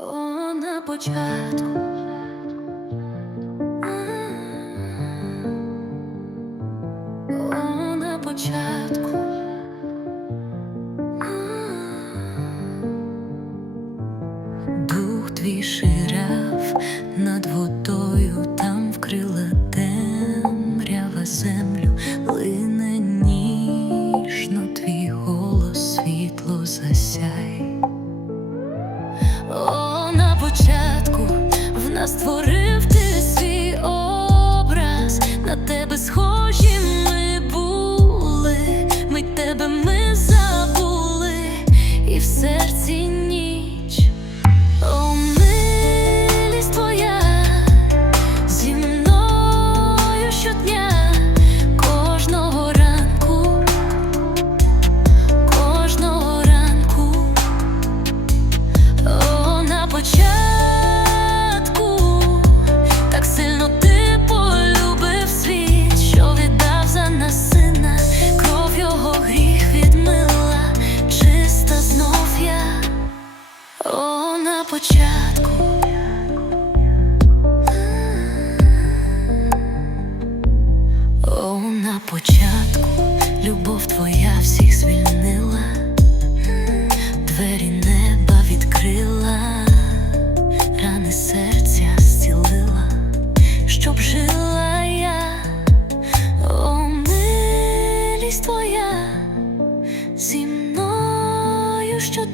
О, на початку. О, на початку. Дух твій ширяв над водою, там вкрила темрява землю, лине ніжно твій голос світло засяє. створив ти свій образ на тебе схожі.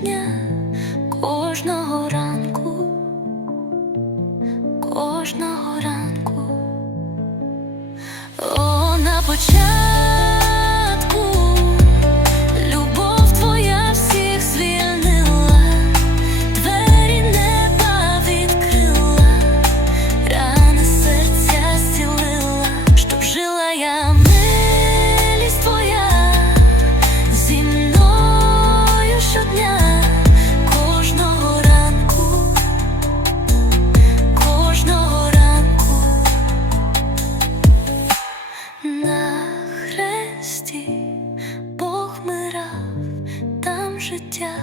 дня, кожного ранку, кожного ранку, о на початку. життя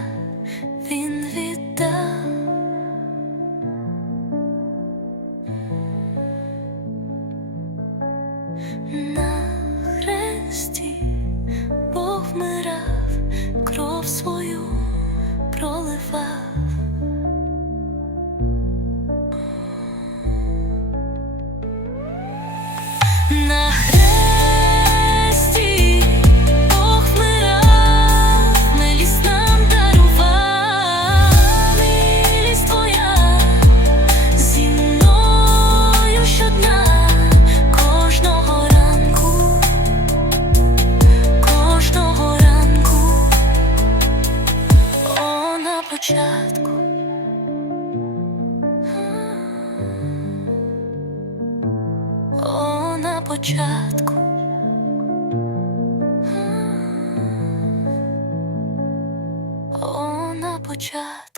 він віддав. На початку. О, на початку. О, на початку.